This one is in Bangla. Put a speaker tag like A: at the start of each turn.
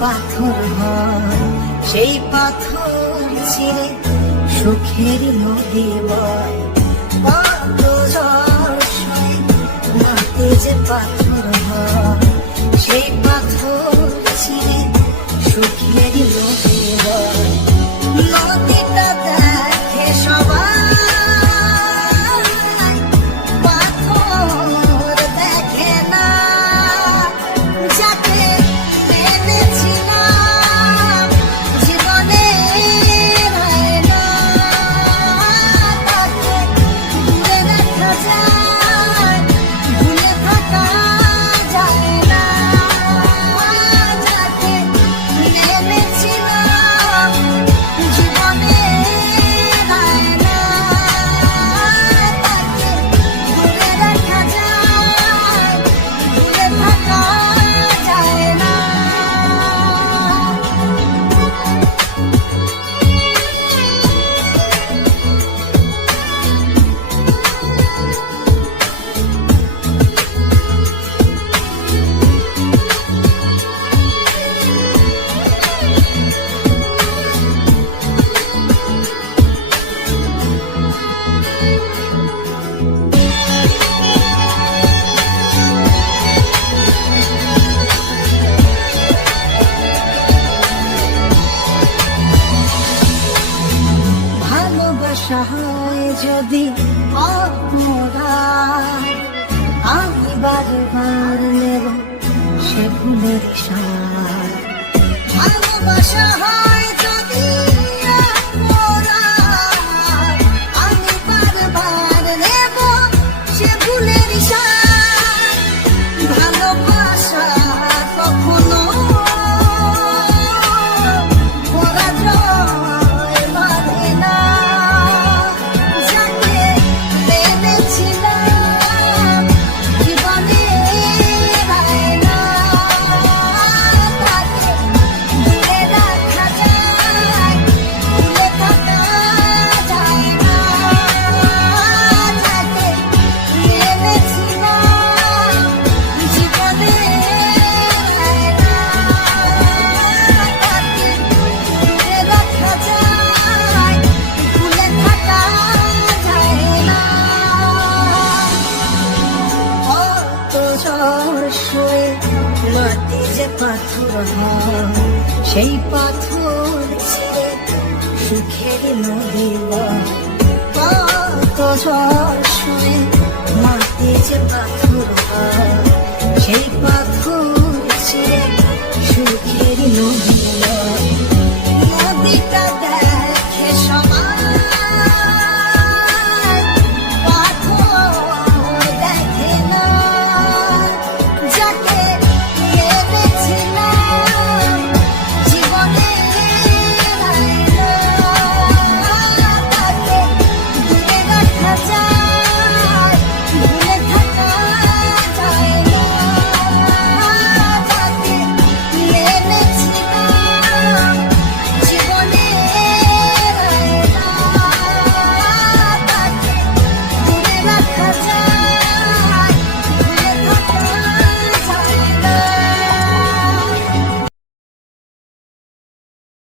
A: পাথর হয়, সেই পাথর ছিঁড়ে সুখের নদী বয়। নাতে যে পাথর হয়, সেই পাথর ছিঁড়ে সুখের নদী বয়। নদীটা ভালোবাসা হয় যদি অপরাধ আমি বারবার নেব সে ভুলের সার। ভালোবাসা হয় যে পাথর সেই পাথর সুখের নদী। কত সয়ে মাটি যে পাথর হয়